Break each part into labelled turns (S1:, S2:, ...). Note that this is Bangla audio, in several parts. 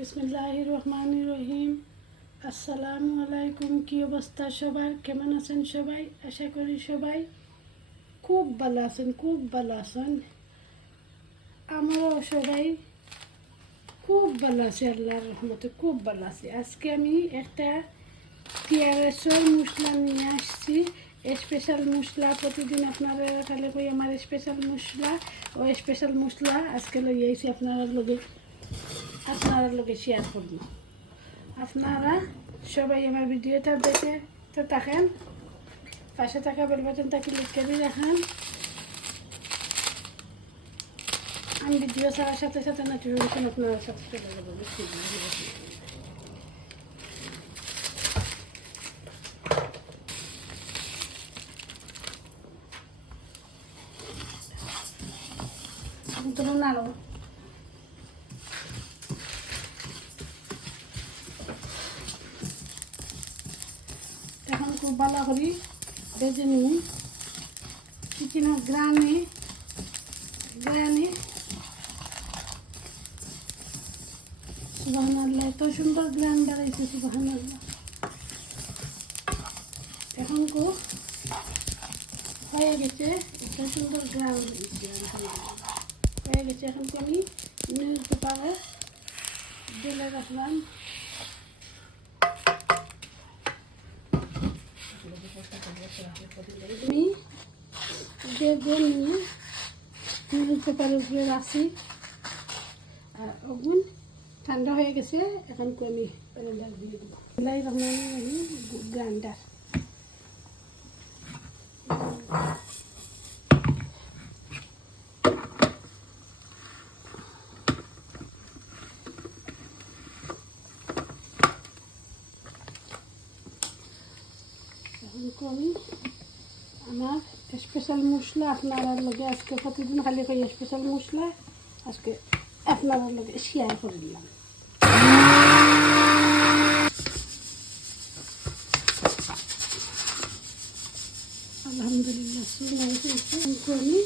S1: বিসমিল্লাহ রহমান রহিম। আসসালামু আলাইকুম, কী অবস্থা সবার? কেমন আছেন সবাই? আশা করি সবাই খুব ভালো আছেন, খুব ভালো আছেন। আমরাও সবাই খুব ভালো আছি, আল্লাহর রহমতে খুব ভালো আছি। আজকে আমি একটা টিআরএসের মশলা নিয়ে আসছি। স্পেশাল মশলা, প্রতিদিন আপনারা তাহলে কই আমার স্পেশাল মশলা, ও স্পেশাল মশলা আজকে লই আইছি আপনারা লগে। আপনারা লোকে শেয়ার করব। আপনারা সবাই আমার ভিডিওটা দেখে তো থাকেন, পাশে থাকা বেল তাকে করে রাখান। আমি ভিডিও ছাড়ার সাথে সাথে নোটিফিকেশন আপনার সাথে চলে যাব ধরুন আরও এখন খুব ভালো করি ভেজে কিচিনা গ্রামে গ্রামে। সুবাহান আল্লাহ এত সুন্দর গ্রাম বেড়াইছে আল্লাহ এখন খুব হয়ে গেছে, এত সুন্দর গ্রাম হয়ে গেছে, এখন আমি নিউজ পেপারে দিলে রাখলাম আমি যে যে নিয়ে নিউজ পেপারের উপরে রাখছি আর ওগুন ঠান্ডা হয়ে গেছে এখন তো আমি প্যারেন্ডার দিয়ে দেবো লাই রহমান গ্রাইন্ডার এখন তো আমি আমার স্পেশাল মশলা আপনারা লগে আজকে প্রতিদিন খালি কই স্পেশাল মশলা আজকে আপনারা লগে শেয়ার করে দিলাম আলহামদুলিল্লাহ সুন্দর হয়েছে কিন্তু আমি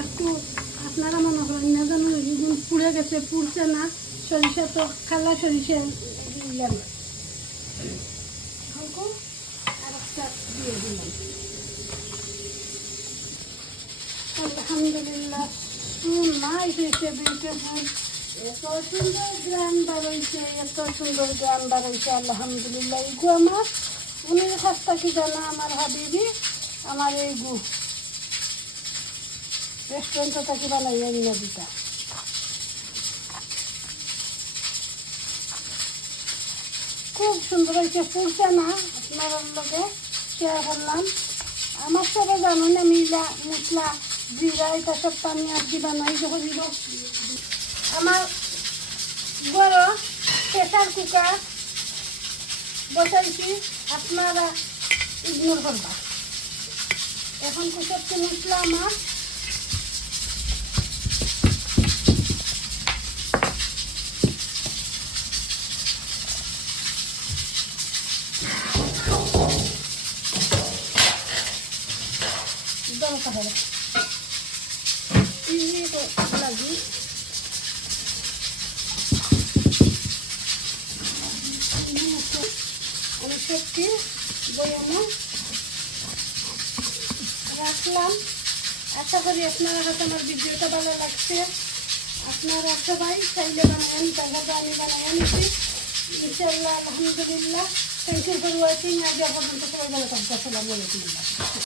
S1: একটু আপনারা মনে করেন না যেন পুড়ে গেছে, পুড়ছে না, সরিষা তো কালা সরিষা দিলাম। আলহামদুলিল্লাহ বিউটিফুল এত সুন্দর গ্রাম বাড়াইছে এত সুন্দর গ্রাম বাড়াইছে আমার উনি কাছটা কি জানা, আমার হাবিবি? আমার এইগু রেস্টুরেন্টে থাকি বানাই আনি নদীটা খুব সুন্দর হয়েছে, ফুলছে না আপনার লোকে? শেয়ার করলাম। আমার সবাই জানুন আমি ইলা মশলা জিরা, এটা সব পানি আর কি বানাই যখন আমার বড় প্রেশার কুকার বসাইছি, আপনারা ইগনোর করবা। এখন কুসবটি মশলা আমার হবে ইজি তো লাগি আমি সত্যি বয়ামে রাখলাম আশা করি আপনারা কাছে আমার ভিডিওটা ভালো লাগছে আপনারা সবাই চাইলে বানায় নিতে আমি বানায় নিচ্ছি ইনশাল্লাহ আলহামদুলিল্লাহ থ্যাংক ইউ ফর ওয়াচিং আজ পর্যন্ত সবাই ভালো থাকবে আসসালামু আলাইকুম